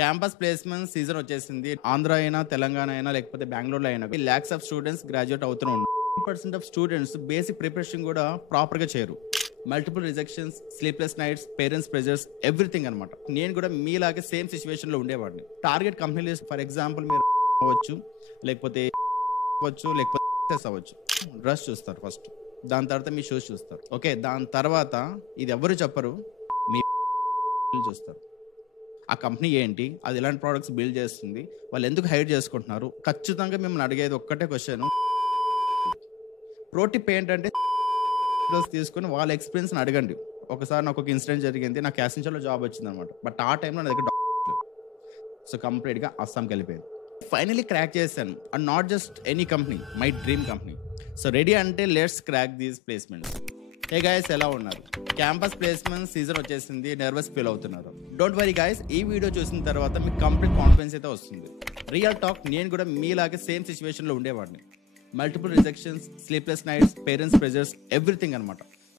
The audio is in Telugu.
క్యాంపస్ ప్లేస్మెంట్ సీజన్ వచ్చేసింది. ఆంధ్ర అయినా, తెలంగాణ అయినా, లేకపోతే బెంగళూరులో అయినా లాక్స్ ఆఫ్ స్టూడెంట్స్ గ్రాడ్యుయేట్ అవుతూ ఉన్నారు. 50% ఆఫ్ స్టూడెంట్స్ బేసిక్ ప్రిపరేషన్ కూడా ప్రాపర్ గా చేయరు. Multiple rejections, sleepless nights, parents pressures, everything అనమాట. నేను కూడా మీలాగే సేమ్ సిచ్యువేషన్ లో ఉండేవాడిని. టార్గెట్ కంపెనీలు ఫర్ ఎగ్జాంపుల్ మీరు అవ్వచ్చు, లేకపోతే అవ్వచ్చు. డ్రెస్ చూస్తారు ఫస్ట్, దాని తర్వాత మీ షూస్ చూస్తారు. ఓకే, దాని తర్వాత ఇది ఎవరు చెప్పరు, మీ చూస్తారు. ఆ కంపెనీ ఏంటి, అది ఎలాంటి ప్రోడక్ట్స్ బిల్డ్ చేస్తుంది, వాళ్ళు ఎందుకు హైర్ చేసుకుంటున్నారు. ఖచ్చితంగా మిమ్మల్ని అడిగేది ఒక్కటే క్వశ్చన్. ప్రోటిప్ ఏంటంటే తీసుకుని వాళ్ళ ఎక్స్పీరియన్స్ అడగండి. ఒకసారి నాకు ఒక ఇన్సిడెంట్ జరిగింది. నాకు యాసెంచర్లో జాబ్ వచ్చింది అనమాట. బట్ ఆ టైంలో నా దగ్గర సో కంప్లీట్గా అస్సాంకి వెళ్ళిపోయింది. ఫైనలీ క్రాక్ చేశాను. And not just any company, my dream company. So ready అంటే let's crack these placements. Hey guys, ఎలా ఉన్నారు? క్యాంపస్ ప్లేస్మెంట్ సీజన్ వచ్చేసింది. నర్వస్ ఫీల్ అవుతున్నారు? డోంట్ వరీ గైస్, ఈ వీడియో చూసిన తర్వాత మీకు కంప్లీట్ కాన్ఫిడెన్స్ అయితే వస్తుంది. రియల్ టాక్, నేను కూడా మీలాగే సేమ్ సిచ్యువేషన్లో ఉండేవాడిని. Multiple rejections, sleepless nights, parents pressures, everything అనమాట.